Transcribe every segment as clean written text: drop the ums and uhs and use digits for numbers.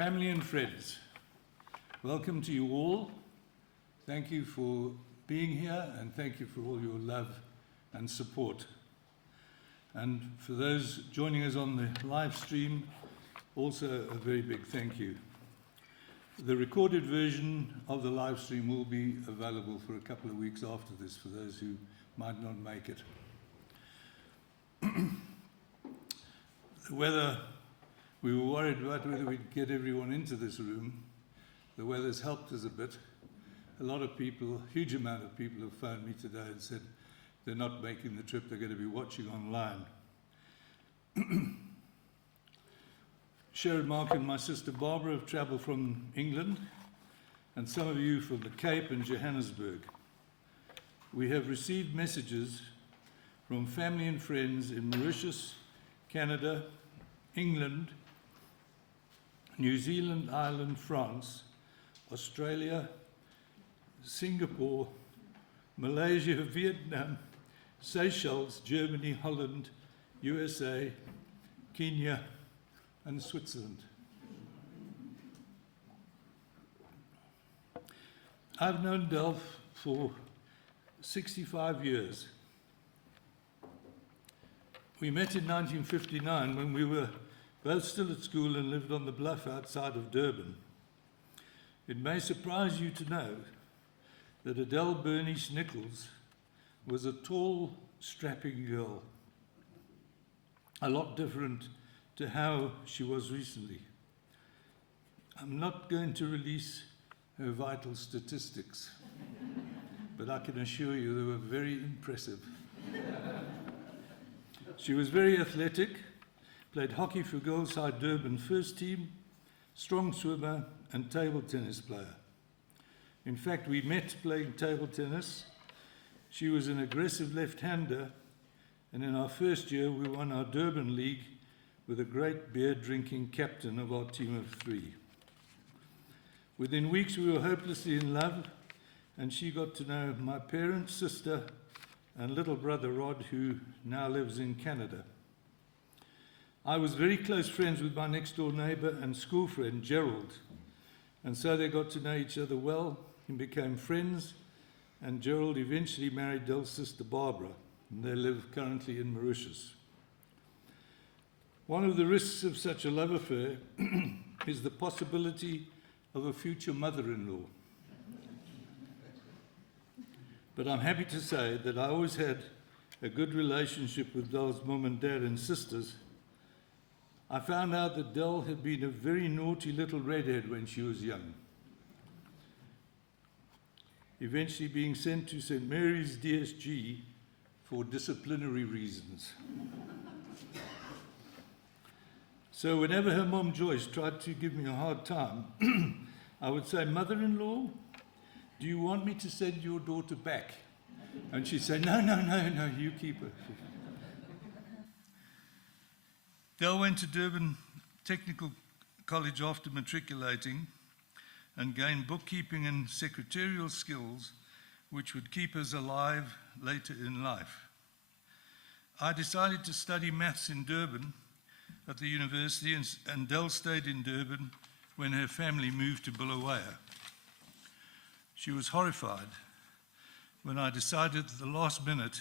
Family and friends, welcome to you all. Thank you for being here and thank you for all your love and support. And for those joining us on the live stream, also a very big thank you. The recorded version of the live stream will be available for a couple of weeks after this for those who might not make it. The weather, we were worried about whether we'd get everyone into this room. The weather's helped us a bit. A lot of people, a huge amount of people have phoned me today and said they're not making the trip, they're going to be watching online. Sharon Mark and my sister Barbara have travelled from England, and some of you from the Cape and Johannesburg. We have received messages from family and friends in Mauritius, Canada, England, New Zealand, Ireland, France, Australia, Singapore, Malaysia, Vietnam, Seychelles, Germany, Holland, USA, Kenya, and Switzerland. I've known Del for 65 years. We met in 1959 when we were both still at school and lived on the bluff outside of Durban. It may surprise you to know that Adele Bernice Nichols was a tall, strapping girl, a lot different to how she was recently. I'm not going to release her vital statistics, but I can assure you they were very impressive. She was very athletic, played hockey for Girls Side Durban first team, strong swimmer, and table tennis player. In fact, we met playing table tennis. She was an aggressive left-hander, and in our first year we won our Durban League with a great beer-drinking captain of our team of three. Within weeks we were hopelessly in love, and she got to know my parents, sister, and little brother Rod, who now lives in Canada. I was very close friends with my next-door neighbour and school friend, Gerald, and so they got to know each other well and became friends, and Gerald eventually married Del's sister Barbara, and they live currently in Mauritius. One of the risks of such a love affair is the possibility of a future mother-in-law. But I'm happy to say that I always had a good relationship with Del's mum and dad and sisters. I found out that Del had been a very naughty little redhead when she was young, eventually being sent to St. Mary's DSG for disciplinary reasons. So whenever her mom Joyce tried to give me a hard time, I would say, "Mother-in-law, do you want me to send your daughter back?" And she'd say, no, you keep her. Del went to Durban Technical College after matriculating and gained bookkeeping and secretarial skills which would keep us alive later in life. I decided to study maths in Durban at the university, and Del stayed in Durban when her family moved to Bulawayo. She was horrified when I decided at the last minute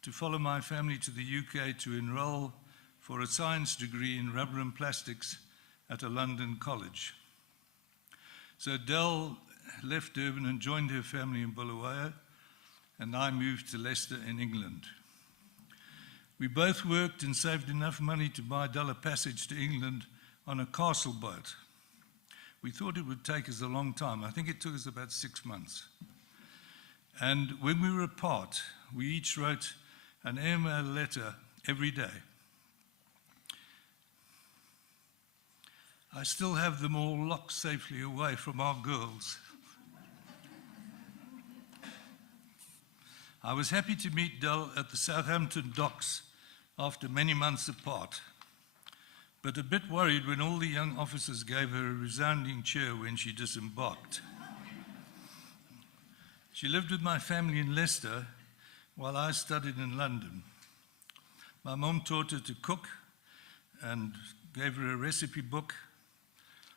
to follow my family to the UK to enroll for a science degree in rubber and plastics at a London college. So Del left Durban and joined her family in Bulawayo, and I moved to Leicester in England. We both worked and saved enough money to buy Del a passage to England on a castle boat. We thought it would take us a long time. I think it took us about 6 months. And when we were apart, we each wrote an email letter every day. I still have them all locked safely away from our girls. I was happy to meet Del at the Southampton docks after many months apart, but a bit worried when all the young officers gave her a resounding cheer when she disembarked. She lived with my family in Leicester while I studied in London. My mum taught her to cook and gave her a recipe book.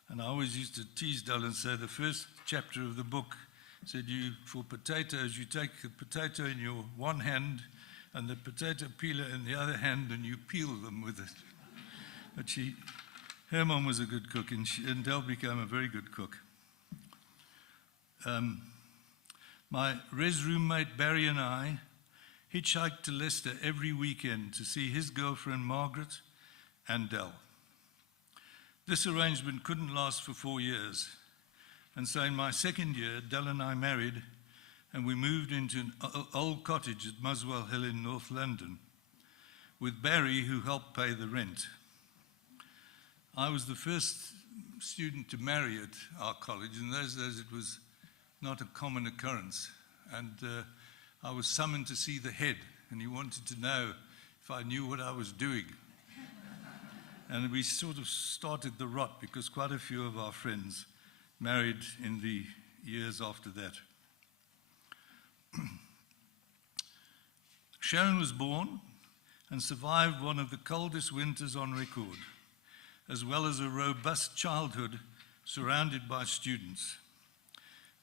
And I always used to tease Del and say the first chapter of the book said, for potatoes, you take the potato in your one hand and the potato peeler in the other hand, and you peel them with it. But her mom was a good cook, and Del became a very good cook. My res roommate Barry and I hitchhiked to Leicester every weekend to see his girlfriend Margaret and Del. This arrangement couldn't last for 4 years, and so in my second year, Del and I married, and we moved into an old cottage at Muswell Hill in North London, with Barry, who helped pay the rent. I was the first student to marry at our college. In those days, it was not a common occurrence, and I was summoned to see the head, and he wanted to know if I knew what I was doing. And we sort of started the rot, because quite a few of our friends married in the years after that. Sharon was born and survived one of the coldest winters on record, as well as a robust childhood surrounded by students.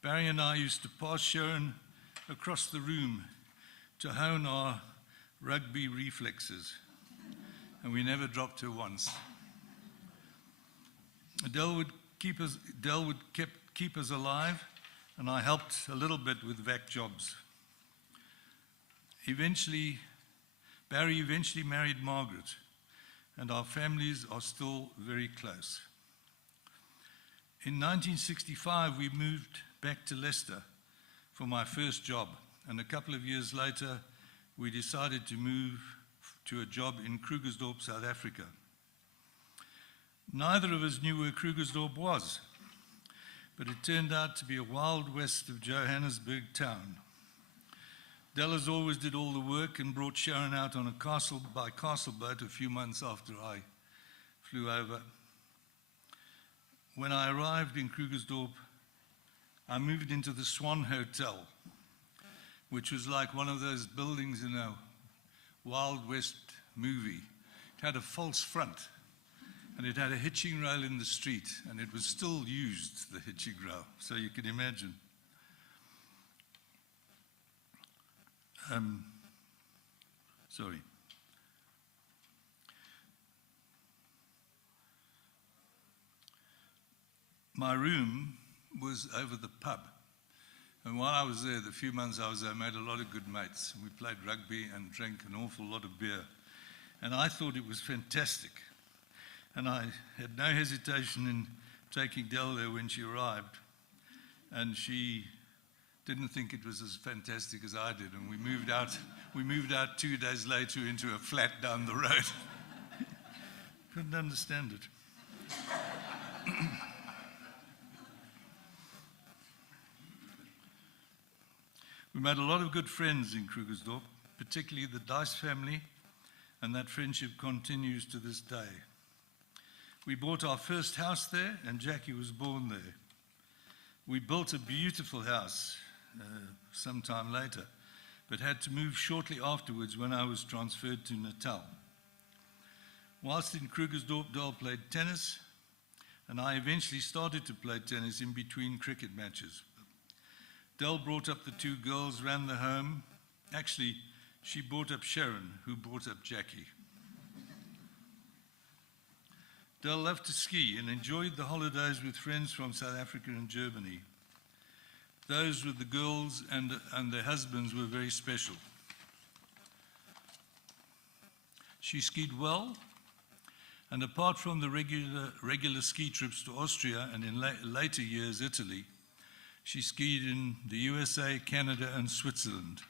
Barry and I used to pass Sharon across the room to hone our rugby reflexes, and we never dropped her once. Adele would keep us alive, and I helped a little bit with vac jobs. Barry eventually married Margaret, and our families are still very close. In 1965, we moved back to Leicester for my first job, and a couple of years later, we decided to move to a job in Krugersdorp, South Africa. Neither of us knew where Krugersdorp was, but it turned out to be a wild west of Johannesburg town. Dallas always did all the work and brought Sharon out on a castle boat a few months after I flew over. When I arrived in Krugersdorp, I moved into the Swan Hotel, which was like one of those buildings in a Wild West movie. It had a false front, and it had a hitching rail in the street, and it was still used, the hitching rail, so you can imagine. Sorry. My room was over the pub. And while I was there, the few months I was there, I made a lot of good mates. We played rugby and drank an awful lot of beer. And I thought it was fantastic. And I had no hesitation in taking Del there when she arrived. And she didn't think it was as fantastic as I did. And we moved out 2 days later into a flat down the road. Couldn't understand it. We made a lot of good friends in Krugersdorp, particularly the Dice family, and that friendship continues to this day. We bought our first house there, and Jackie was born there. We built a beautiful house sometime later, but had to move shortly afterwards when I was transferred to Natal. Whilst in Krugersdorp, Del played tennis, and I eventually started to play tennis in between cricket matches. Del brought up the two girls, ran the home. Actually, she brought up Sharon, who brought up Jackie. Del loved to ski and enjoyed the holidays with friends from South Africa and Germany. Those with the girls and their husbands were very special. She skied well, and apart from the regular ski trips to Austria and in later years Italy, she skied in the USA, Canada, and Switzerland.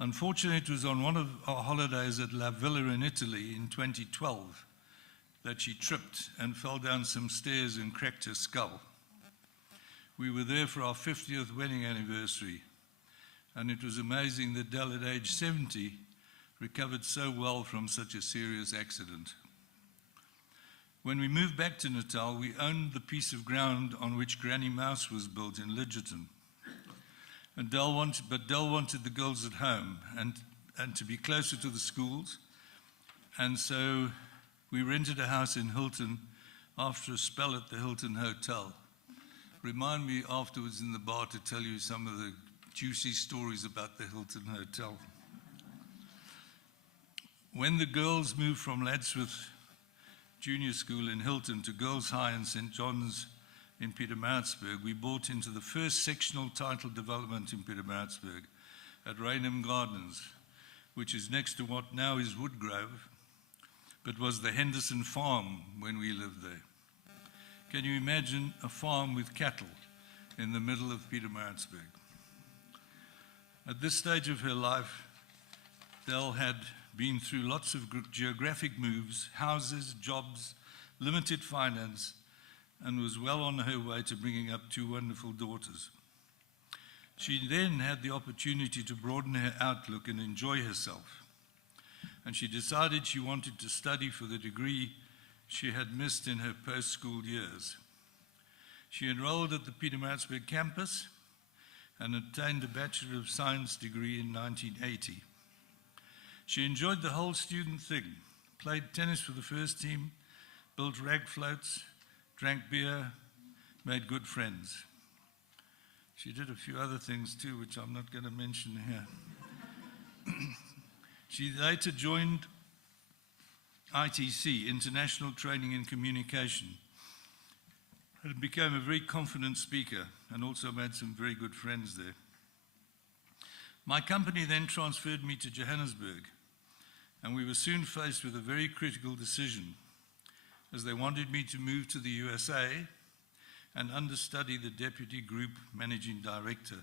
Unfortunately, it was on one of our holidays at La Villa in Italy in 2012 that she tripped and fell down some stairs and cracked her skull. We were there for our 50th wedding anniversary, and it was amazing that Del, at age 70, recovered so well from such a serious accident. When we moved back to Natal, we owned the piece of ground on which Granny Mouse was built in Lidgerton. But Del wanted the girls at home and to be closer to the schools. And so we rented a house in Hilton after a spell at the Hilton Hotel. Remind me afterwards in the bar to tell you some of the juicy stories about the Hilton Hotel. When the girls moved from Ladysmith Junior School in Hilton to Girls High in St. John's in Pietermaritzburg, we bought into the first sectional title development in Pietermaritzburg at Raynham Gardens, which is next to what now is Woodgrove, but was the Henderson Farm when we lived there. Can you imagine a farm with cattle in the middle of Pietermaritzburg? At this stage of her life, Del had been through lots of geographic moves, houses, jobs, limited finance, and was well on her way to bringing up two wonderful daughters. She then had the opportunity to broaden her outlook and enjoy herself. And she decided she wanted to study for the degree she had missed in her post-school years. She enrolled at the Pietermaritzburg campus and obtained a Bachelor of Science degree in 1980. She enjoyed the whole student thing, played tennis for the first team, built rag floats, drank beer, made good friends. She did a few other things too, which I'm not going to mention here. She later joined ITC, International Training in Communication, and became a very confident speaker and also made some very good friends there. My company then transferred me to Johannesburg, and we were soon faced with a very critical decision, as they wanted me to move to the USA and understudy the Deputy Group Managing Director.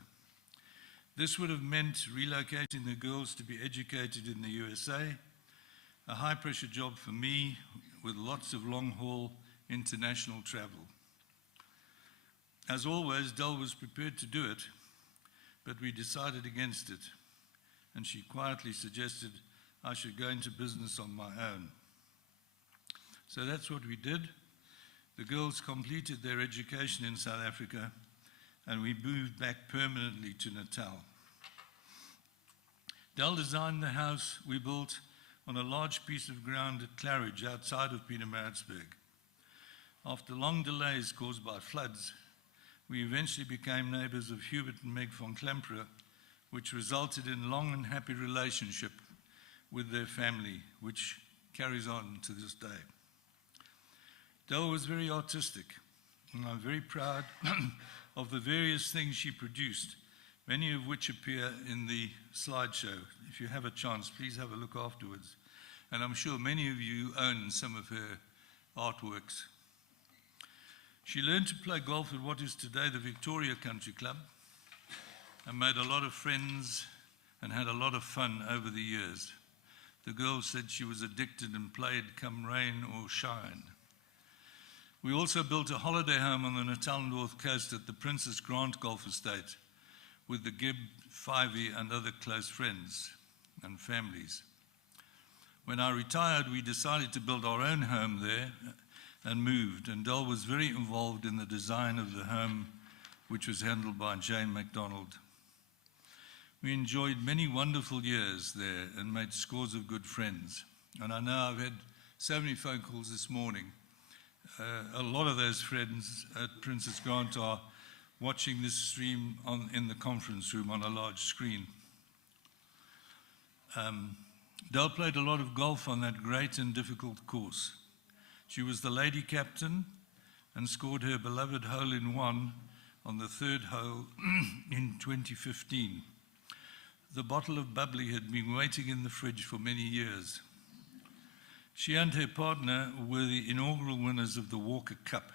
This would have meant relocating the girls to be educated in the USA, a high-pressure job for me with lots of long-haul international travel. As always, Del was prepared to do it, but we decided against it, and she quietly suggested I should go into business on my own. So that's what we did. The girls completed their education in South Africa, and we moved back permanently to Natal. Del designed the house we built on a large piece of ground at Claridge outside of Pietermaritzburg. After long delays caused by floods, we eventually became neighbors of Hubert and Meg von Klemperer, which resulted in a long and happy relationship with their family, which carries on to this day. Del was very artistic, and I'm very proud of the various things she produced, many of which appear in the slideshow. If you have a chance, please have a look afterwards. And I'm sure many of you own some of her artworks. She learned to play golf at what is today the Victoria Country Club, and made a lot of friends and had a lot of fun over the years. The girls said she was addicted and played come rain or shine. We also built a holiday home on the Natal North Coast at the Princess Grant Golf Estate with the Gibb, Fyvie and other close friends and families. When I retired, we decided to build our own home there and moved, and Del was very involved in the design of the home, which was handled by Jane MacDonald. We enjoyed many wonderful years there and made scores of good friends. And I know I've had so many phone calls this morning. A lot of those friends at Princess Grant are watching this stream in the conference room on a large screen. Del played a lot of golf on that great and difficult course. She was the lady captain and scored her beloved hole-in-one on the third hole in 2015. The bottle of bubbly had been waiting in the fridge for many years. She and her partner were the inaugural winners of the Walker Cup,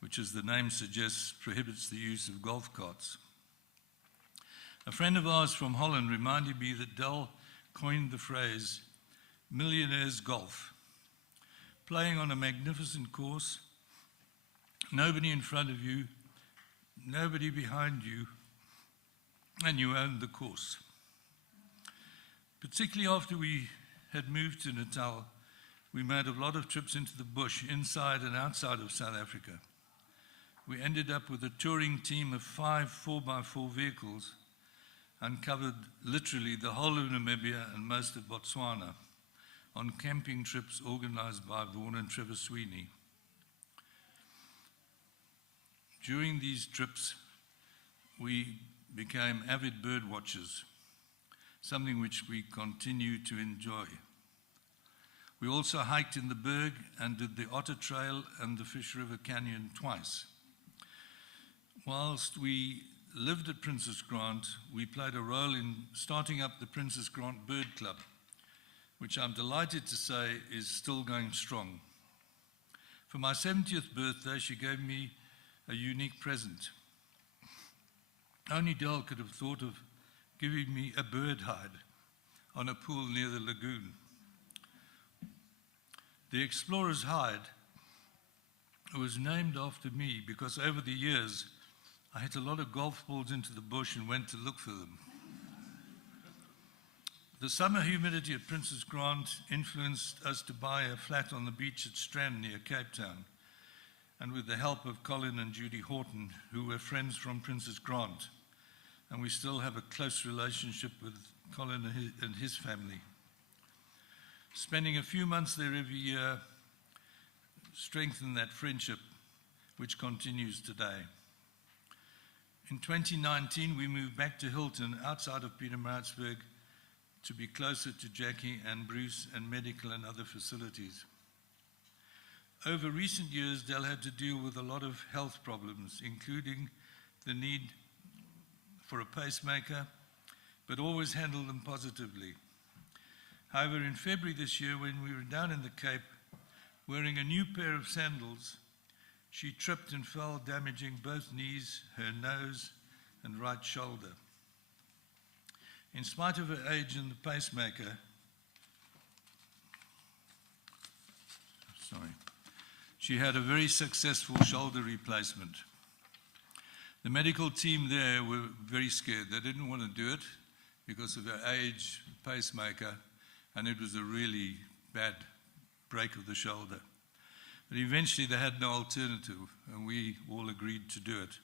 which, as the name suggests, prohibits the use of golf carts. A friend of ours from Holland reminded me that Del coined the phrase, millionaire's golf. Playing on a magnificent course, nobody in front of you, nobody behind you, and you owned the course. Particularly after we had moved to Natal, we made a lot of trips into the bush, inside and outside of South Africa. We ended up with a touring team of 5 4x4 vehicles and covered literally the whole of Namibia and most of Botswana on camping trips organized by Vaughan and Trevor Sweeney. During these trips, we became avid bird watchers, something which we continue to enjoy. We also hiked in the Berg and did the Otter Trail and the Fish River Canyon twice. Whilst we lived at Princess Grant, we played a role in starting up the Princess Grant Bird Club, which I'm delighted to say is still going strong. For my 70th birthday, she gave me a unique present. Only Del could have thought of giving me a bird hide on a pool near the lagoon. The Explorer's Hide was named after me because over the years, I hit a lot of golf balls into the bush and went to look for them. The summer humidity at Princess Grant influenced us to buy a flat on the beach at Strand near Cape Town. And with the help of Colin and Judy Horton, who were friends from Princess Grant, and we still have a close relationship with Colin and his family. Spending a few months there every year strengthened that friendship, which continues today. In 2019, we moved back to Hilton outside of Pietermaritzburg to be closer to Jackie and Bruce and medical and other facilities. Over recent years, Del had to deal with a lot of health problems, including the need for a pacemaker, but always handled them positively. However, in February this year, when we were down in the Cape, wearing a new pair of sandals, she tripped and fell, damaging both knees, her nose, and right shoulder. In spite of her age and the pacemaker, she had a very successful shoulder replacement. The medical team there were very scared. They didn't want to do it because of her age, pacemaker, and it was a really bad break of the shoulder. But eventually they had no alternative, and we all agreed to do it.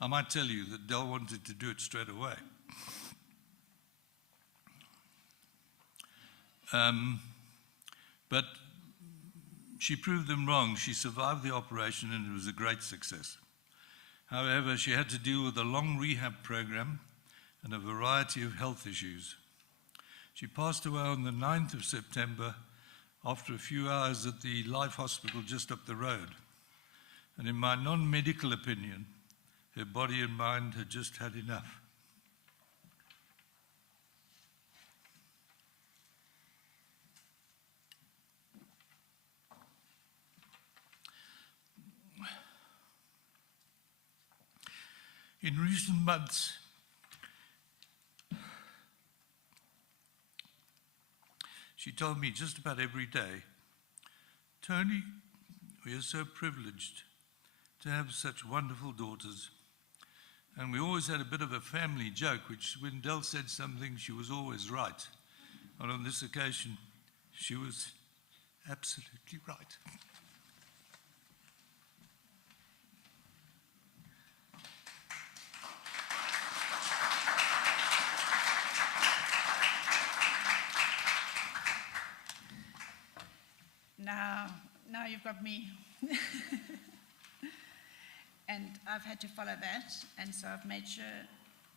I might tell you that Del wanted to do it straight away. But she proved them wrong. She survived the operation, and it was a great success. However, she had to deal with a long rehab program and a variety of health issues. She passed away on the 9th of September after a few hours at the Life Hospital just up the road. And in my non-medical opinion, her body and mind had just had enough. In recent months, she told me just about every day, "Tony, we are so privileged to have such wonderful daughters." And we always had a bit of a family joke, which when Del said something, she was always right. And on this occasion, she was absolutely right. Now you've got me. And I've had to follow that, and so I've made sure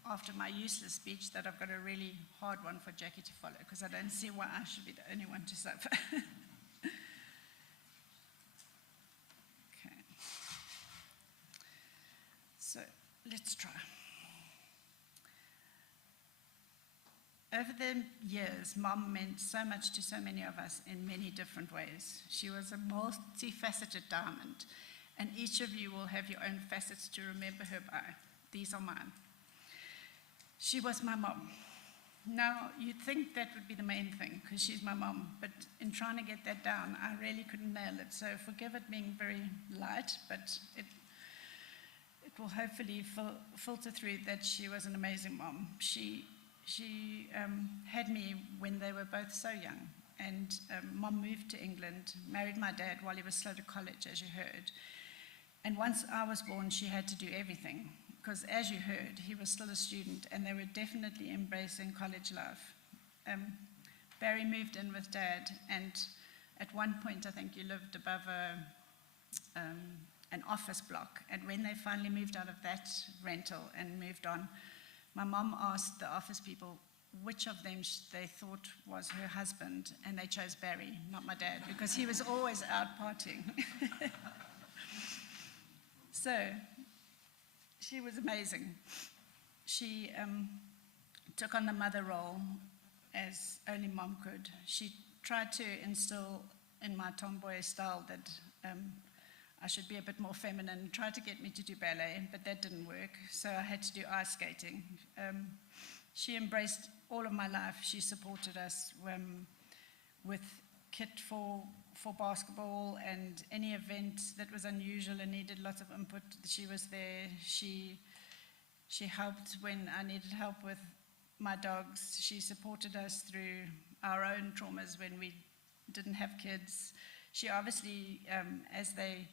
after my useless speech that I've got a really hard one for Jackie to follow, because I don't see why I should be the only one to suffer. Okay. So let's try. Over the years, Mom meant so much to so many of us in many different ways. She was a multifaceted diamond, and each of you will have your own facets to remember her by. These are mine. She was my mom. Now, you'd think that would be the main thing, because she's my mom, but in trying to get that down, I really couldn't nail it. So forgive it being very light, but it will hopefully filter through that she was an amazing mom. She had me when they were both so young, and Mom moved to England, married my dad while he was slow to college, as you heard. And once I was born, she had to do everything, because as you heard, he was still a student, and they were definitely embracing college life. Barry moved in with Dad, and at one point, I think you lived above an office block. And when they finally moved out of that rental and moved on, my mom asked the office people which of them they thought was her husband, and they chose Barry, not my dad, because he was always out partying. So she was amazing. She took on the mother role as only mom could. She tried to instill in my tomboy style that I should be a bit more feminine, tried to get me to do ballet, but that didn't work, so I had to do ice skating. She embraced all of my life. She supported us with kit for basketball and any event that was unusual and needed lots of input. She was there. She helped when I needed help with my dogs. She supported us through our own traumas when we didn't have kids. She obviously, as they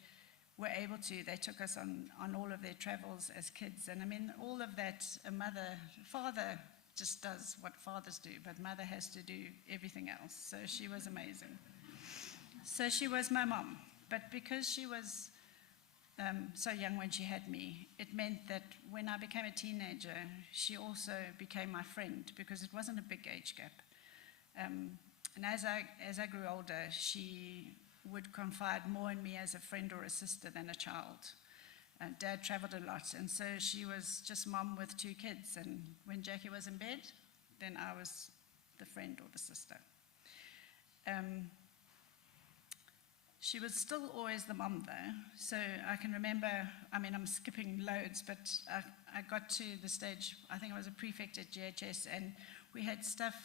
were able to, they took us on all of their travels as kids. And I mean, all of that, father just does what fathers do, but mother has to do everything else. So she was amazing. So she was my mom. But because she was so young when she had me, it meant that when I became a teenager, she also became my friend, because it wasn't a big age gap. And as I grew older, she would confide more in me as a friend or a sister than a child. Dad traveled a lot, and so she was just mom with 2 kids, and when Jackie was in bed, then I was the friend or the sister. She was still always the mom though, so I can remember, I mean, I'm skipping loads, but I got to the stage, I think I was a prefect at GHS, and we had stuff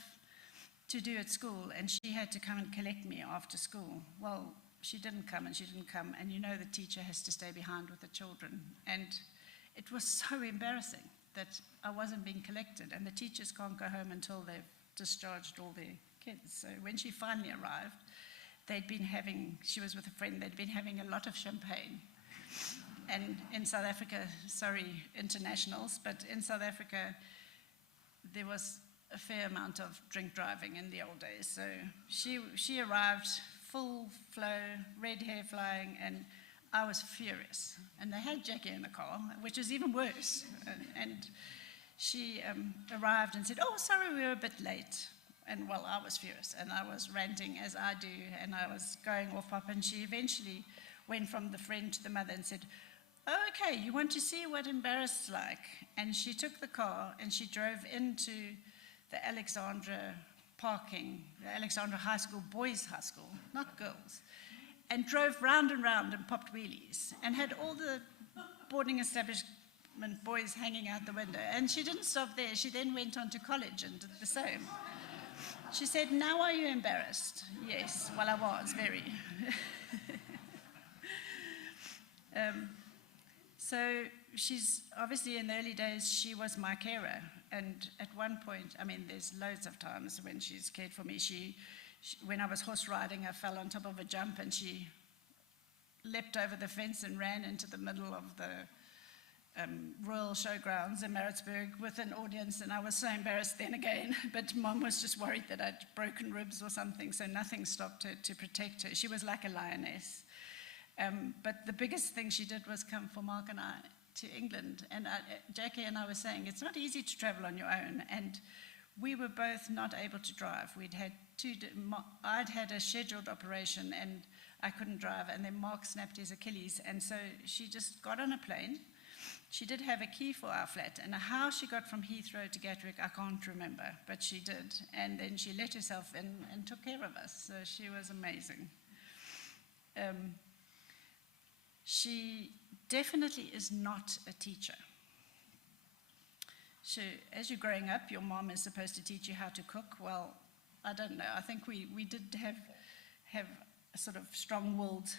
to do at school, and she had to come and collect me after school. Well, she didn't come, and you know the teacher has to stay behind with the children. And it was so embarrassing that I wasn't being collected, and the teachers can't go home until they've discharged all their kids. So when she finally arrived, she was with a friend, they'd been having a lot of champagne. And in South Africa, sorry, internationals, but in South Africa, there was a fair amount of drink driving in the old days. So she arrived full flow, red hair flying, and I was furious. And they had Jackie in the car, which was even worse. And she arrived and said, "Oh, sorry, we were a bit late." And well, I was furious, and I was ranting as I do, and I was going off up, and she eventually went from the friend to the mother and said, "Oh, okay, you want to see what embarrassed's like?" And she took the car and she drove into the Alexandra parking, the Alexandra High School, boys' high school, not girls, and drove round and round and popped wheelies and had all the boarding establishment boys hanging out the window. And she didn't stop there. She then went on to college and did the same. She said, "Now are you embarrassed?" Yes, well, I was, very. So she's, obviously in the early days, she was my carer. And at one point, I mean, there's loads of times when she's cared for me. When I was horse riding, I fell on top of a jump and she leapt over the fence and ran into the middle of the Royal Showgrounds in Maritzburg with an audience, and I was so embarrassed then again, but Mom was just worried that I'd broken ribs or something, so nothing stopped her to protect her. She was like a lioness. But the biggest thing she did was come for Mark and I to England, and Jackie and I were saying, it's not easy to travel on your own, and we were both not able to drive. I'd had a scheduled operation and I couldn't drive, and then Mark snapped his Achilles, and so she just got on a plane. She did have a key for our flat, and how she got from Heathrow to Gatwick, I can't remember, but she did. And then she let herself in and took care of us, so she was amazing. She definitely is not a teacher. As you're growing up, your mom is supposed to teach you how to cook. Well, I don't know. I think we did have a sort of strong-willed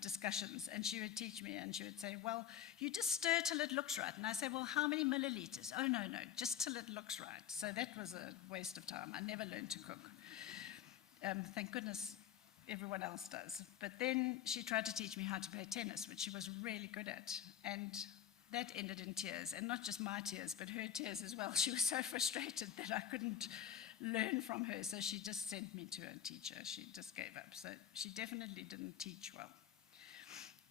discussions, and she would teach me, and she would say, "Well, you just stir till it looks right." And I say, "Well, how many milliliters?" "Oh, no, just till it looks right." So that was a waste of time. I never learned to cook. Thank goodness everyone else does. But then she tried to teach me how to play tennis, which she was really good at, and that ended in tears, and not just my tears, but her tears as well. She was so frustrated that I couldn't learn from her, so she just sent me to a teacher. She just gave up. So she definitely didn't teach well.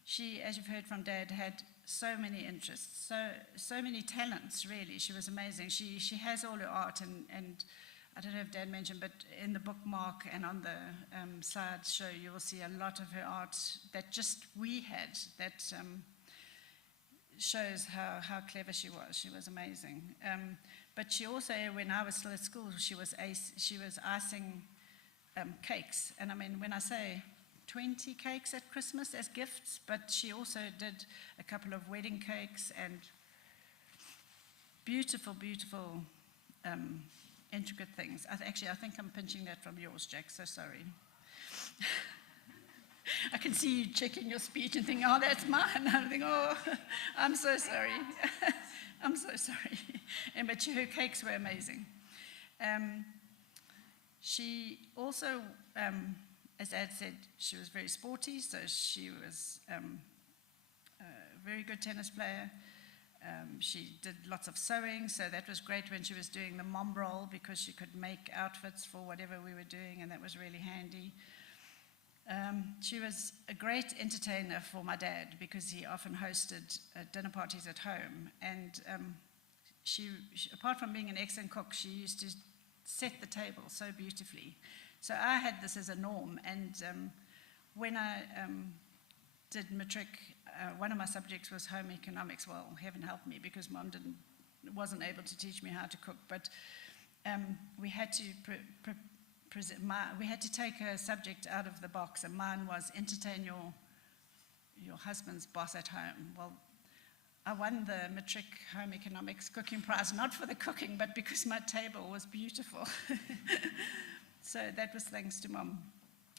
she, as you've heard from Dad, had so many interests, so many talents, really. She was amazing. She has all her art, and I don't know if Dad mentioned, but in the bookmark and on the slideshow, you will see a lot of her art that just we had, that shows how clever she was. She was amazing. But she also, when I was still at school, she was icing cakes. And I mean, when I say 20 cakes at Christmas as gifts, but she also did a couple of wedding cakes and beautiful, beautiful intricate things. I think I'm pinching that from yours, Jack, so sorry. I can see you checking your speech and thinking, oh, that's mine. I'm thinking, oh, I'm so sorry. I'm so sorry. But her cakes were amazing. She also, as Dad said, she was very sporty, so she was a very good tennis player. She did lots of sewing, so that was great when she was doing the mom roll, because she could make outfits for whatever we were doing, and that was really handy. She was a great entertainer for my dad, because he often hosted dinner parties at home. And she, apart from being an excellent cook, she used to set the table so beautifully. So I had this as a norm. And when I did matric, one of my subjects was home economics. Well, heaven help me, because Mom wasn't able to teach me how to cook. But we had to we had to take a subject out of the box, and mine was entertain your husband's boss at home. Well, I won the matric home economics cooking prize, not for the cooking, but because my table was beautiful. So that was thanks to Mom.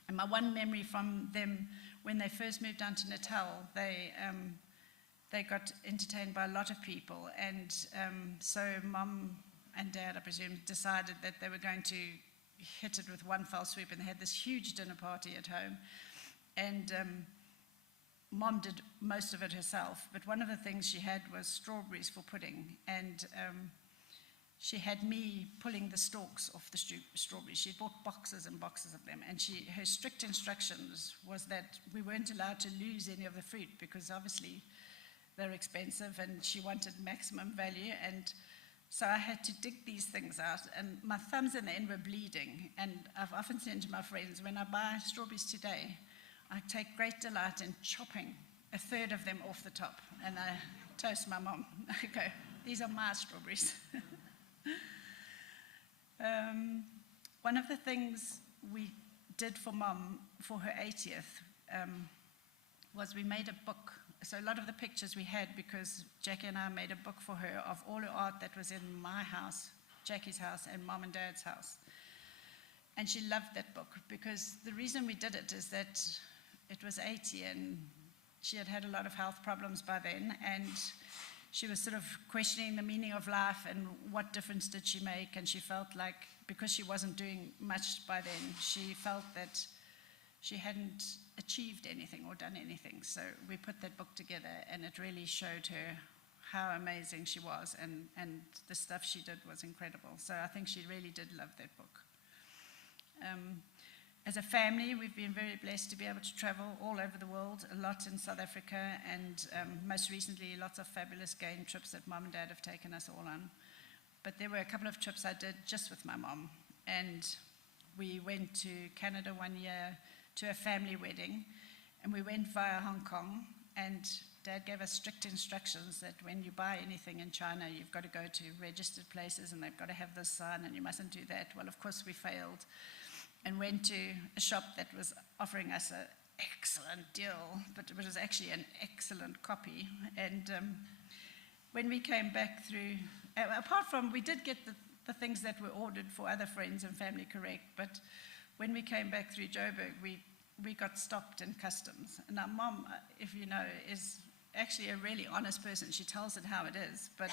And my one memory from them, when they first moved down to Natal, they got entertained by a lot of people, and so Mom and Dad, I presume, decided that they were going to hit it with one fell swoop, and they had this huge dinner party at home. And Mom did most of it herself, but one of the things she had was strawberries for pudding, and she had me pulling the stalks off the strawberries. She bought boxes and boxes of them, and her strict instructions was that we weren't allowed to lose any of the fruit, because obviously they're expensive, and she wanted maximum value. And so I had to dig these things out, and my thumbs in the end were bleeding. And I've often said to my friends, when I buy strawberries today, I take great delight in chopping a third of them off the top, and I toast my mom. I go, these are my strawberries. One of the things we did for Mom for her 80th was we made a book. So a lot of the pictures we had, because Jackie and I made a book for her of all her art that was in my house, Jackie's house, and Mom and Dad's house. And she loved that book, because the reason we did it is that it was 80, and she had had a lot of health problems by then, and she was sort of questioning the meaning of life and what difference did she make. And she felt like, because she wasn't doing much by then, she felt that she hadn't achieved anything or done anything. So we put that book together, and it really showed her how amazing she was, and the stuff she did was incredible. So I think she really did love that book. As a family, we've been very blessed to be able to travel all over the world, a lot in South Africa, and most recently lots of fabulous game trips that Mom and Dad have taken us all on. But there were a couple of trips I did just with my mom, and we went to Canada one year to a family wedding, and we went via Hong Kong, and Dad gave us strict instructions that when you buy anything in China, you've got to go to registered places, and they've got to have this sign, and you mustn't do that. Well, of course, we failed, and went to a shop that was offering us an excellent deal, but it was actually an excellent copy. And when we came back through, apart from, we did get the things that were ordered for other friends and family correct, but when we came back through Joburg, we got stopped in customs. And our mom, if you know, is actually a really honest person. She tells it how it is. But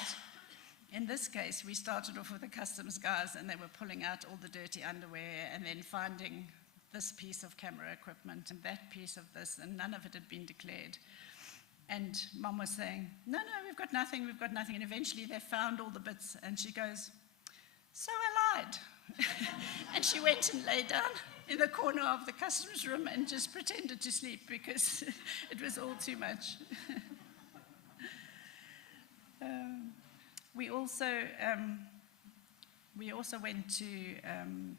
in this case, we started off with the customs guys, and they were pulling out all the dirty underwear, and then finding this piece of camera equipment and that piece of this, and none of it had been declared. And Mom was saying, no, we've got nothing. And eventually they found all the bits, and she goes, so I lied. And she went and lay down in the corner of the customs room and just pretended to sleep because it was all too much. We also went to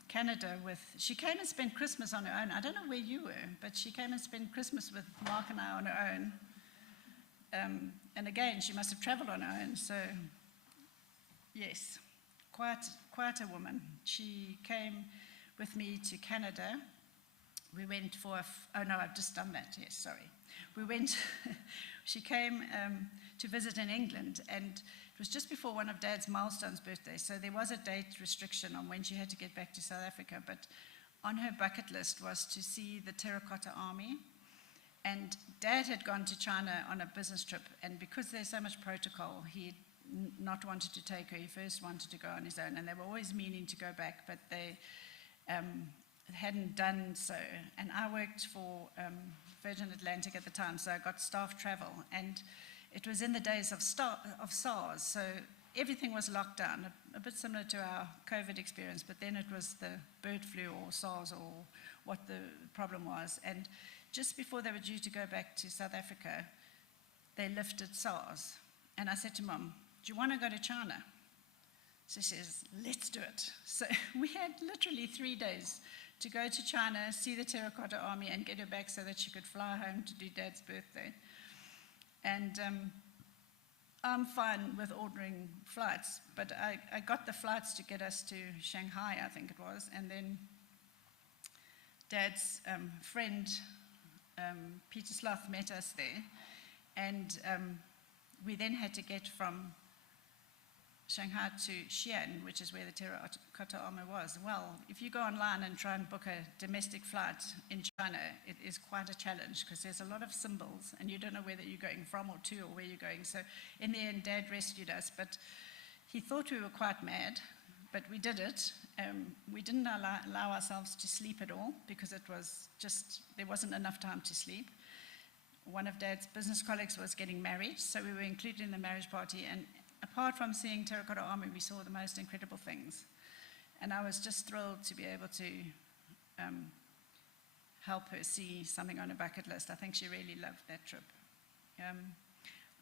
Canada with, she came and spent Christmas on her own. I don't know where you were, but she came and spent Christmas with Mark and I on her own. And again, she must have traveled on her own, so yes, quite a woman. She came with me to Canada. We went for, oh no, I've just done that, yes, sorry. We went, she came to visit in England, and it was just before one of Dad's milestones' birthdays, so there was a date restriction on when she had to get back to South Africa, but on her bucket list was to see the Terracotta Army. And Dad had gone to China on a business trip, and because there's so much protocol, he not wanted to take her. He first wanted to go on his own, and they were always meaning to go back, but they hadn't done so. And I worked for Virgin Atlantic at the time, so I got staff travel, and it was in the days of SARS, so everything was locked down, a bit similar to our COVID experience, but then it was the bird flu or SARS or what the problem was. And just before they were due to go back to South Africa, they lifted SARS. And I said to Mum, do you want to go to China? So she says, let's do it. So we had literally 3 days to go to China, see the Terracotta Army, and get her back so that she could fly home to do Dad's birthday. And I'm fine with ordering flights, but I got the flights to get us to Shanghai, I think it was, and then Dad's friend, Peter Sloth, met us there, and we then had to get from Shanghai to Xi'an, which is where the Terracotta Army was. Well, if you go online and try and book a domestic flight in China, it is quite a challenge because there's a lot of symbols and you don't know whether you're going from or to or where you're going. So in the end, Dad rescued us, but he thought we were quite mad, but we did it. We didn't allow ourselves to sleep at all because it was just, there wasn't enough time to sleep. One of Dad's business colleagues was getting married, so we were included in the marriage party, and apart from seeing Terracotta Army, we saw the most incredible things. And I was just thrilled to be able to help her see something on her bucket list. I think she really loved that trip.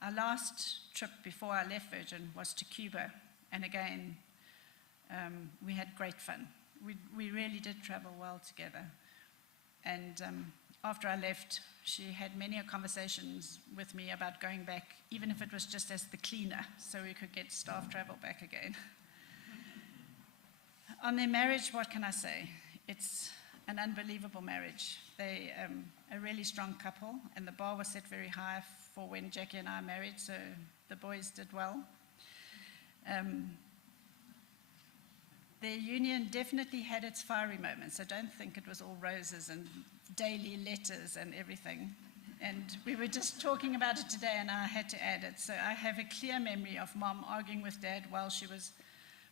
Our last trip before I left Virgin was to Cuba, and again, we had great fun. We really did travel well together. And after I left, she had many conversations with me about going back, even if it was just as the cleaner, so we could get staff travel back again. On their marriage, what can I say? It's an unbelievable marriage. They a really strong couple, and the bar was set very high for when Jackie and I married, so the boys did well. Their union definitely had its fiery moments. I don't think it was all roses and daily letters and everything. And we were just talking about it today, and I had to add it. So I have a clear memory of Mom arguing with Dad while she was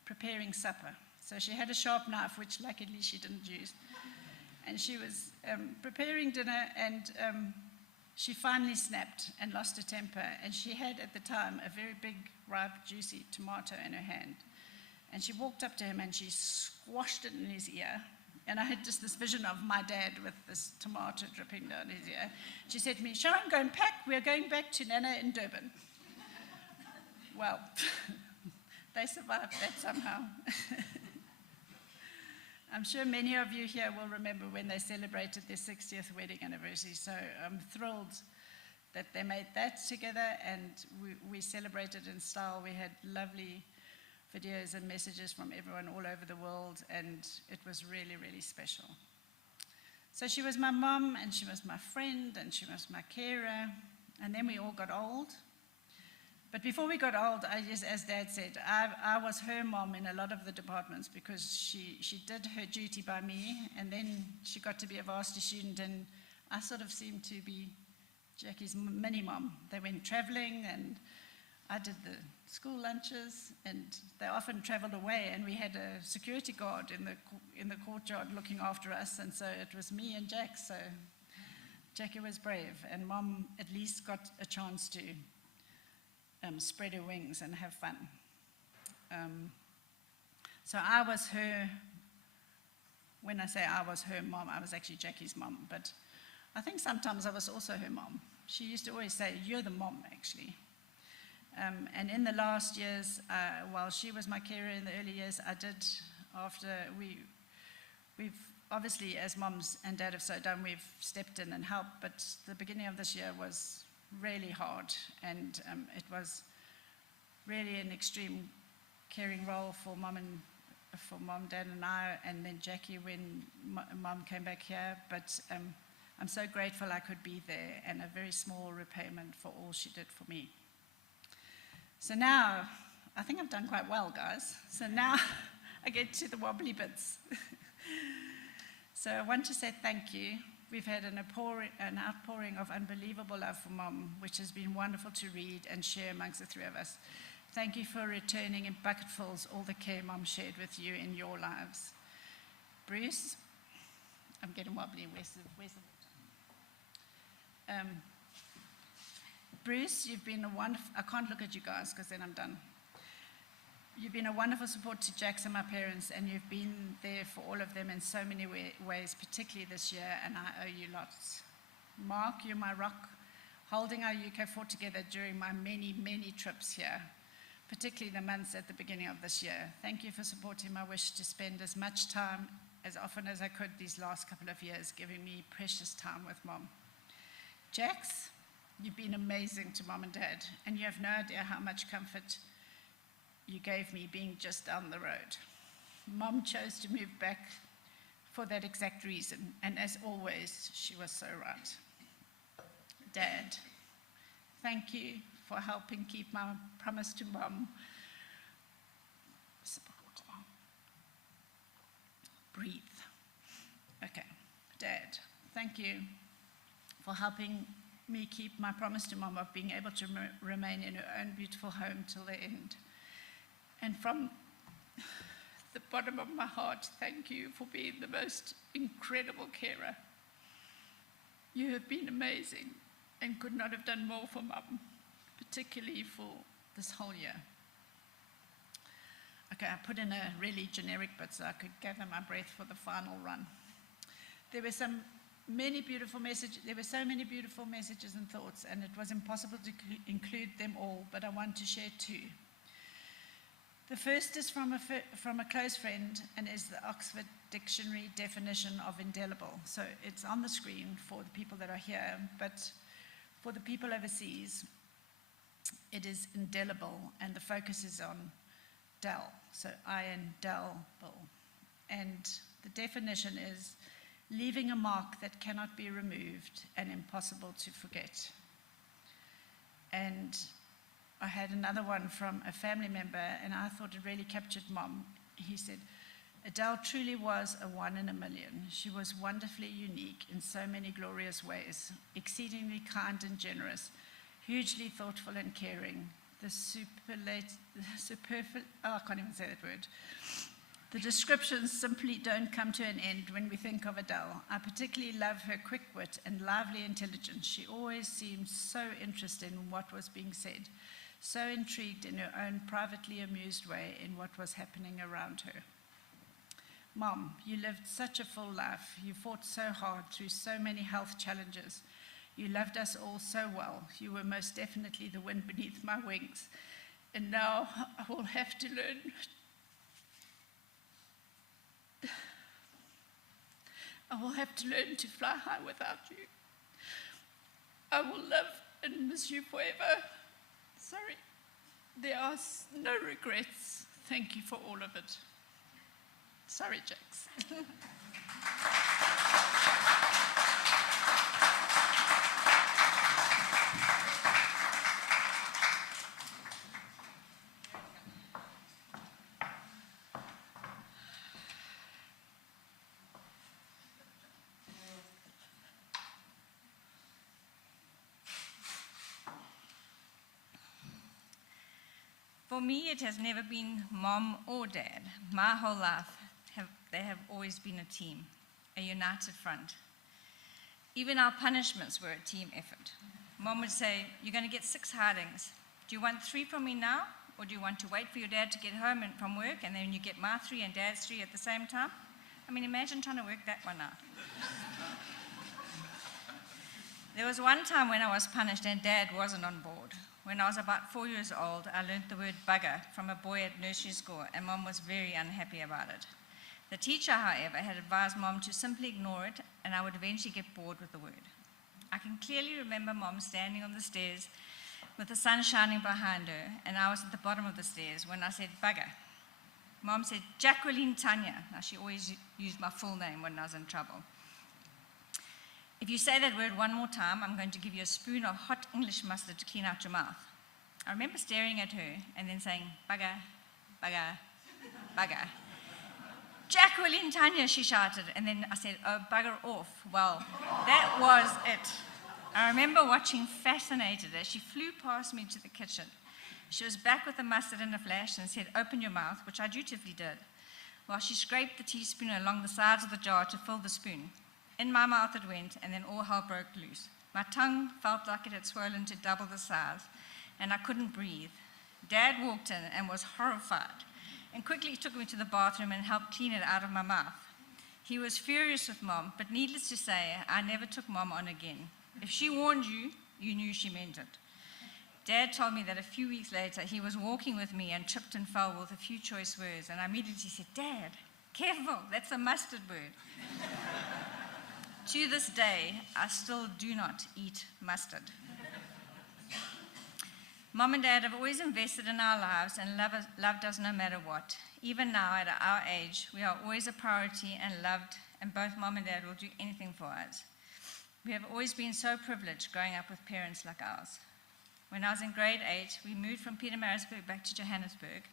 preparing supper. So she had a sharp knife, which luckily she didn't use. And she was preparing dinner, and she finally snapped and lost her temper. And she had, at the time, a very big, ripe, juicy tomato in her hand. And she walked up to him and she squashed it in his ear. And I had just this vision of my dad with this tomato dripping down his ear. She said to me, Sharon, go and pack. We're going back to Nana in Durban. Well, they survived that somehow. I'm sure many of you here will remember when they celebrated their 60th wedding anniversary. So I'm thrilled that they made that together, and we celebrated in style. We had lovely videos and messages from everyone all over the world, and it was really, really special. So she was my mum, and she was my friend, and she was my carer, and then we all got old. But before we got old, as Dad said, I was her mom in a lot of the departments because she did her duty by me, and then she got to be a varsity student, and I sort of seemed to be Jackie's mini-mom. They went traveling, and I did the school lunches, and they often traveled away, and we had a security guard in the courtyard looking after us, and so it was me and Jack, so Jackie was brave, and Mom at least got a chance to spread her wings and have fun. So I was her when I say I was her mom, I was actually Jackie's mom, but I think sometimes I was also her mom. She used to always say, "You're the mom," actually. And in the last years, while she was my carer in the early years, I did, after we've obviously, as moms and dad have so done, we've stepped in and helped, but the beginning of this year was really hard, and it was really an extreme caring role for mom, dad, and I, and then Jackie when mom came back here. But I'm so grateful I could be there, and a very small repayment for all she did for me. So now, I think I've done quite well, guys. So now I get to the wobbly bits. So I want to say thank you. We've had an outpouring of unbelievable love for Mom, which has been wonderful to read and share amongst the three of us. Thank you for returning in bucketfuls all the care Mom shared with you in your lives. Bruce, I'm getting wobbly. Where's the water? Bruce, you've been a wonderful, I can't look at you guys because then I'm done. You've been a wonderful support to Jax and my parents, and you've been there for all of them in so many ways, particularly this year, and I owe you lots. Mark, you're my rock, holding our UK fort together during my many, many trips here, particularly the months at the beginning of this year. Thank you for supporting my wish to spend as much time, as often as I could these last couple of years, giving me precious time with Mom. Jax, you've been amazing to Mom and Dad, and you have no idea how much comfort you gave me being just down the road. Mom chose to move back for that exact reason, and as always, she was so right. Dad, thank you for helping keep my promise to Mom. Breathe. Okay, Dad, thank you for helping me keep my promise to Mom of being able to remain in her own beautiful home till the end. And from the bottom of my heart, thank you for being the most incredible carer. You have been amazing and could not have done more for Mum, particularly for this whole year. Okay, I put in a really generic bit so I could gather my breath for the final run. There were so many beautiful messages and thoughts, and it was impossible to include them all, but I want to share two. The first is from a close friend and is the Oxford Dictionary definition of indelible. So it's on the screen for the people that are here, but for the people overseas, it is indelible, and the focus is on del, so indelible. And the definition is leaving a mark that cannot be removed and impossible to forget. And I had another one from a family member, and I thought it really captured Mom. He said, Adele truly was a one in a million. She was wonderfully unique in so many glorious ways, exceedingly kind and generous, hugely thoughtful and caring, I can't even say that word. The descriptions simply don't come to an end when we think of Adele. I particularly love her quick wit and lively intelligence. She always seemed so interested in what was being said, so intrigued in her own privately amused way in what was happening around her. Mom, you lived such a full life. You fought so hard through so many health challenges. You loved us all so well. You were most definitely the wind beneath my wings. And now I will have to learn. I will have to learn to fly high without you. I will love and miss you forever. Sorry, there are no regrets. Thank you for all of it. Sorry, Jax. For me, it has never been Mom or Dad. My whole life, they have always been a team, a united front. Even our punishments were a team effort. Mom would say, you're going to get 6 hidings. Do you want 3 from me now, or do you want to wait for your dad to get home from work, and then you get my 3 and Dad's 3 at the same time? I mean, imagine trying to work that one out. There was one time when I was punished and Dad wasn't on board. When I was about 4 years old, I learned the word bugger from a boy at nursery school, and Mom was very unhappy about it. The teacher, however, had advised Mom to simply ignore it, and I would eventually get bored with the word. I can clearly remember Mom standing on the stairs with the sun shining behind her, and I was at the bottom of the stairs when I said bugger. Mom said, Jacqueline Tanya. Now, she always used my full name when I was in trouble. If you say that word one more time, I'm going to give you a spoon of hot English mustard to clean out your mouth. I remember staring at her and then saying, bugger, bugger, bugger. Jacqueline Tanya, she shouted, and then I said, oh, bugger off. Well, that was it. I remember watching fascinated as she flew past me to the kitchen. She was back with the mustard in a flash and said, open your mouth, which I dutifully did, while she scraped the teaspoon along the sides of the jar to fill the spoon. In my mouth it went, and then all hell broke loose. My tongue felt like it had swollen to double the size, and I couldn't breathe. Dad walked in and was horrified, and quickly took me to the bathroom and helped clean it out of my mouth. He was furious with Mom, but needless to say, I never took Mom on again. If she warned you, you knew she meant it. Dad told me that a few weeks later, he was walking with me and tripped and fell with a few choice words, and I immediately said, Dad, careful, that's a mustard word. To this day, I still do not eat mustard. Mom and Dad have always invested in our lives and loved us no matter what. Even now, at our age, we are always a priority and loved, and both Mom and Dad will do anything for us. We have always been so privileged growing up with parents like ours. When I was in grade 8, we moved from Pietermaritzburg back to Johannesburg.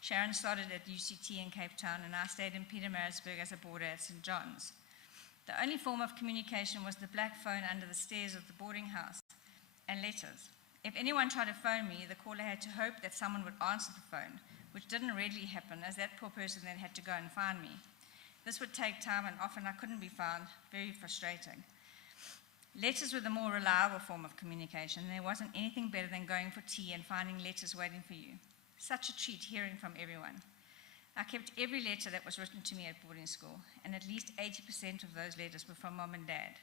Sharon started at UCT in Cape Town, and I stayed in Pietermaritzburg as a boarder at St. John's. The only form of communication was the black phone under the stairs of the boarding house, and letters. If anyone tried to phone me, the caller had to hope that someone would answer the phone, which didn't readily happen, as that poor person then had to go and find me. This would take time, and often I couldn't be found, very frustrating. Letters were the more reliable form of communication. There wasn't anything better than going for tea and finding letters waiting for you. Such a treat hearing from everyone. I kept every letter that was written to me at boarding school, and at least 80% of those letters were from Mom and Dad.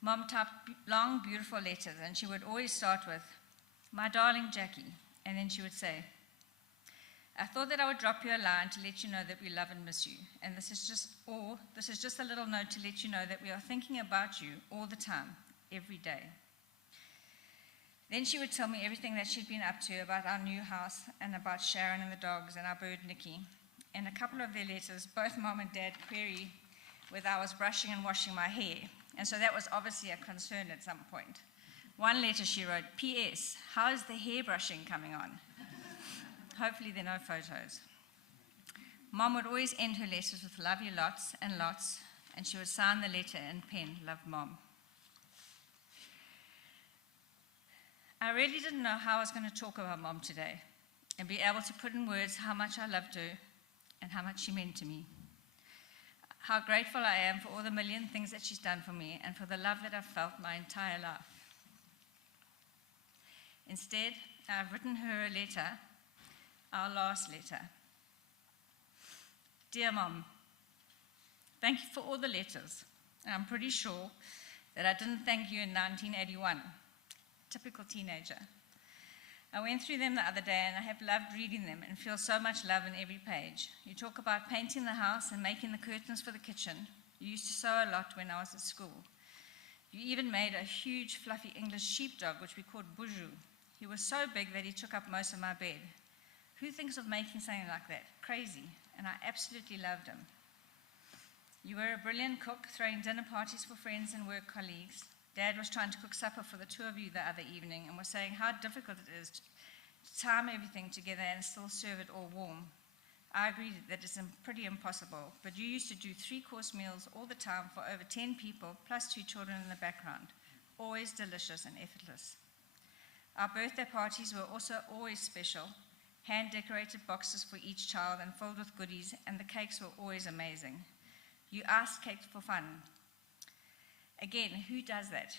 Mom typed long, beautiful letters, and she would always start with, my darling Jackie, and then she would say, I thought that I would drop you a line to let you know that we love and miss you, and this is just a little note to let you know that we are thinking about you all the time, every day. Then she would tell me everything that she'd been up to about our new house and about Sharon and the dogs and our bird Nikki. In a couple of their letters, both Mom and Dad query whether I was brushing and washing my hair, and so that was obviously a concern at some point. One letter she wrote, P.S., how is the hair brushing coming on? Hopefully there are no photos. Mom would always end her letters with love you lots and lots, and she would sign the letter in pen, love Mom. I really didn't know how I was going to talk about Mom today and be able to put in words how much I loved her and how much she meant to me. How grateful I am for all the million things that she's done for me and for the love that I've felt my entire life. Instead, I've written her a letter, our last letter. Dear Mom, thank you for all the letters. I'm pretty sure that I didn't thank you in 1981. Typical teenager. I went through them the other day and I have loved reading them and feel so much love in every page. You talk about painting the house and making the curtains for the kitchen. You used to sew a lot when I was at school. You even made a huge fluffy English sheepdog which we called Buju. He was so big that he took up most of my bed. Who thinks of making something like that? Crazy. And I absolutely loved him. You were a brilliant cook, throwing dinner parties for friends and work colleagues. Dad was trying to cook supper for the two of you the other evening and was saying how difficult it is to time everything together and still serve it all warm. I agreed that it's pretty impossible, but you used to do 3-course meals all the time for over 10 people, plus 2 children in the background. Always delicious and effortless. Our birthday parties were also always special, hand-decorated boxes for each child and filled with goodies, and the cakes were always amazing. You iced cakes for fun. Again, who does that?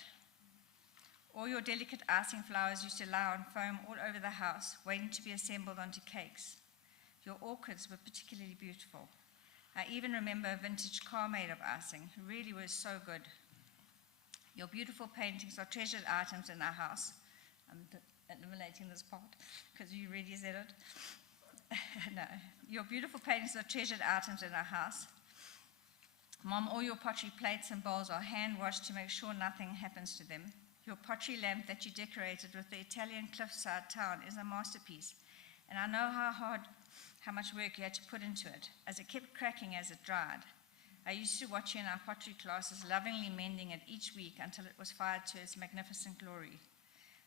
All your delicate icing flowers used to lie on foam all over the house, waiting to be assembled onto cakes. Your orchids were particularly beautiful. I even remember a vintage car made of icing. It really was so good. Your beautiful paintings are treasured items in our house. I'm eliminating this part because you already said it. No. Your beautiful paintings are treasured items in our house. Mom, all your pottery plates and bowls are hand washed to make sure nothing happens to them. Your pottery lamp that you decorated with the Italian cliffside town is a masterpiece. And I know how much work you had to put into it, as it kept cracking as it dried. I used to watch you in our pottery classes, lovingly mending it each week until it was fired to its magnificent glory.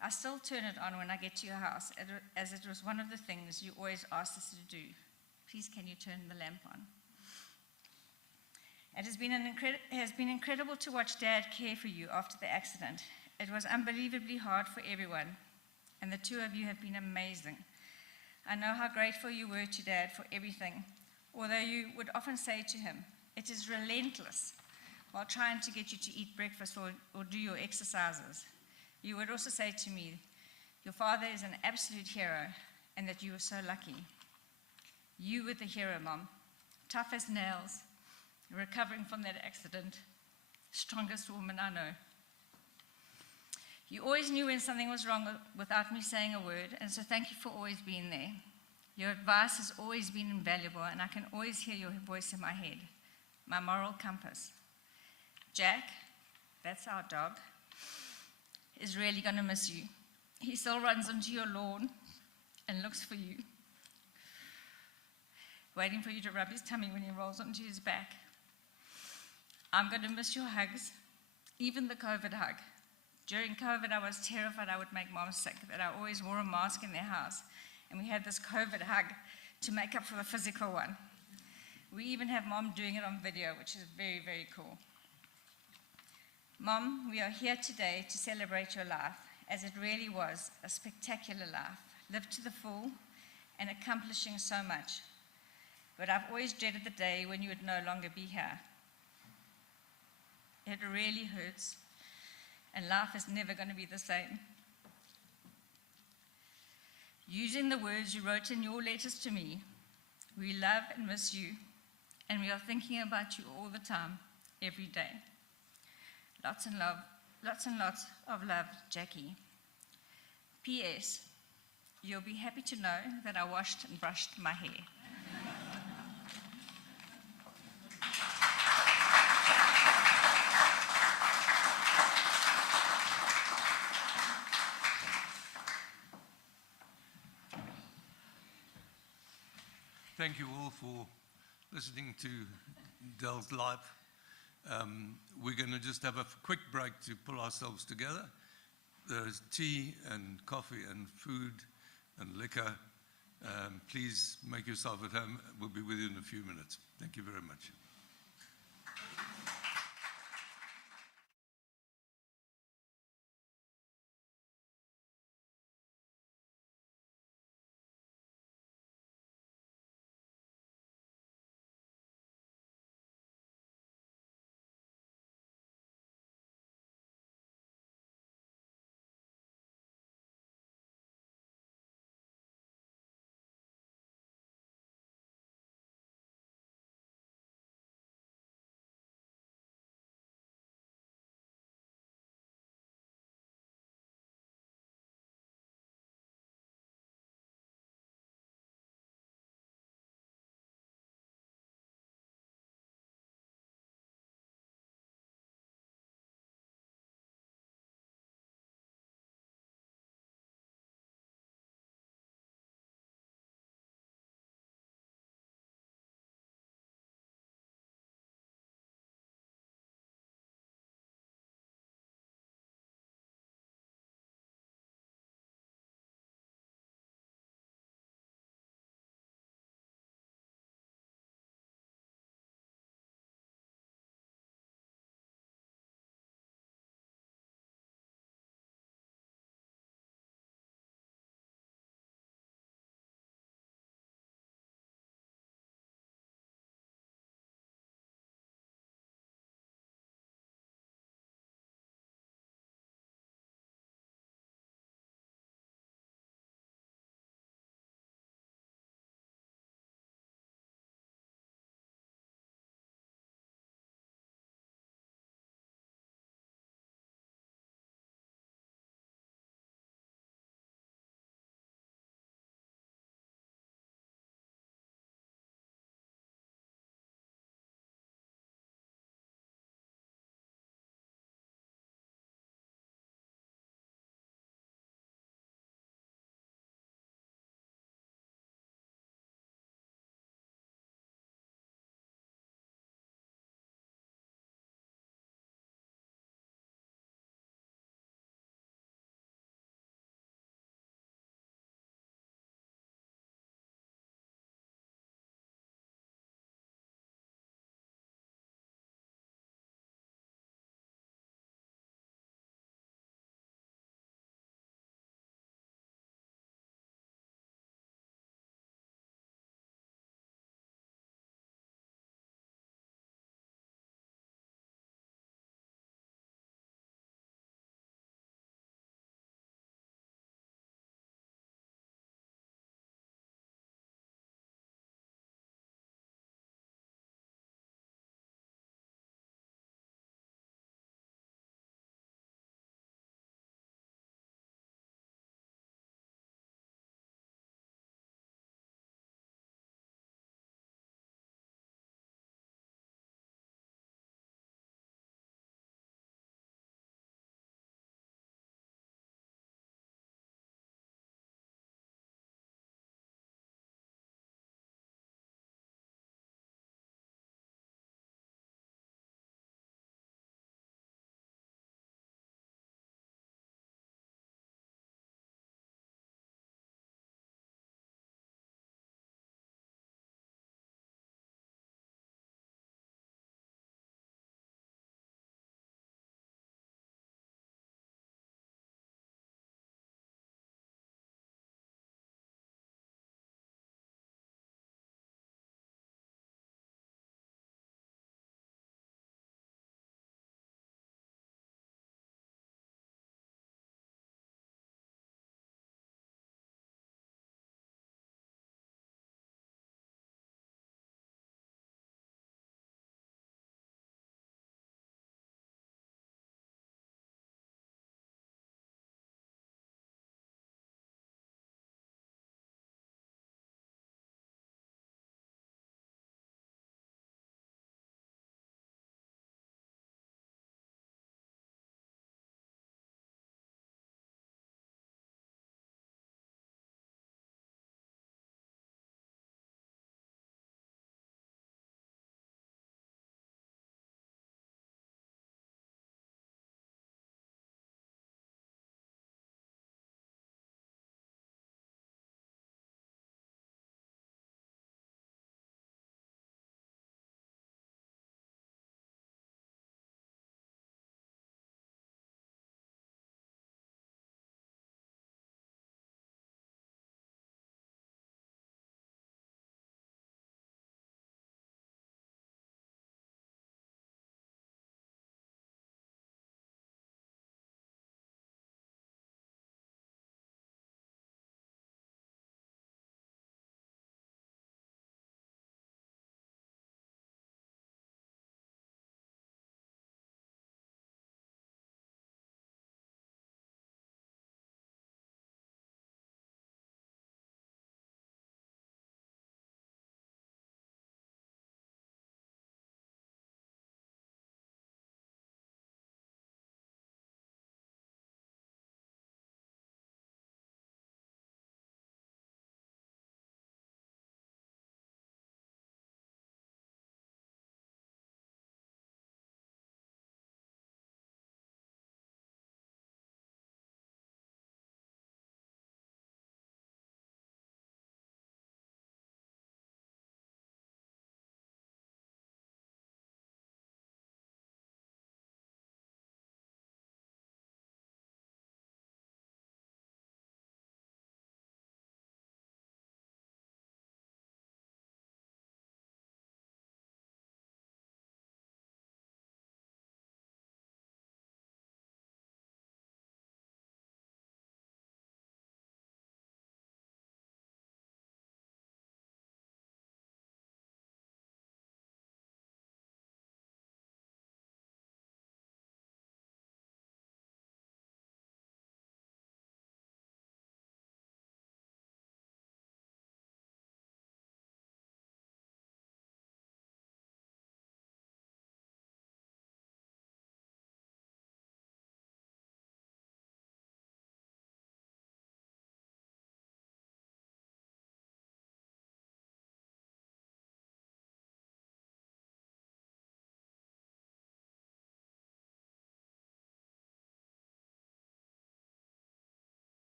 I still turn it on when I get to your house, as it was one of the things you always asked us to do. Please, can you turn the lamp on? It has been incredible to watch Dad care for you after the accident. It was unbelievably hard for everyone, and the two of you have been amazing. I know how grateful you were to Dad for everything, although you would often say to him, "It is relentless," while trying to get you to eat breakfast or do your exercises. You would also say to me, "Your father is an absolute hero," and that you were so lucky. You were the hero, Mom. Tough as nails, recovering from that accident, strongest woman I know. You always knew when something was wrong without me saying a word, and so thank you for always being there. Your advice has always been invaluable, and I can always hear your voice in my head, my moral compass. Jack, that's our dog, is really going to miss you. He still runs onto your lawn and looks for you, waiting for you to rub his tummy when he rolls onto his back. I'm going to miss your hugs, even the COVID hug. During COVID, I was terrified I would make Mom sick, that I always wore a mask in their house, and we had this COVID hug to make up for the physical one. We even have Mom doing it on video, which is very, very cool. Mom, we are here today to celebrate your life, as it really was a spectacular life, lived to the full and accomplishing so much. But I've always dreaded the day when you would no longer be here. It really hurts, and life is never going to be the same. Using the words you wrote in your letters to me, we love and miss you, and we are thinking about you all the time, every day. Lots and lots of love, Jackie. P.S. You'll be happy to know that I washed and brushed my hair. Thank you all for listening to Adele's life. We're going to just have a quick break to pull ourselves together. There's tea and coffee and food and liquor. Please make yourself at home. We'll be with you in a few minutes. Thank you very much.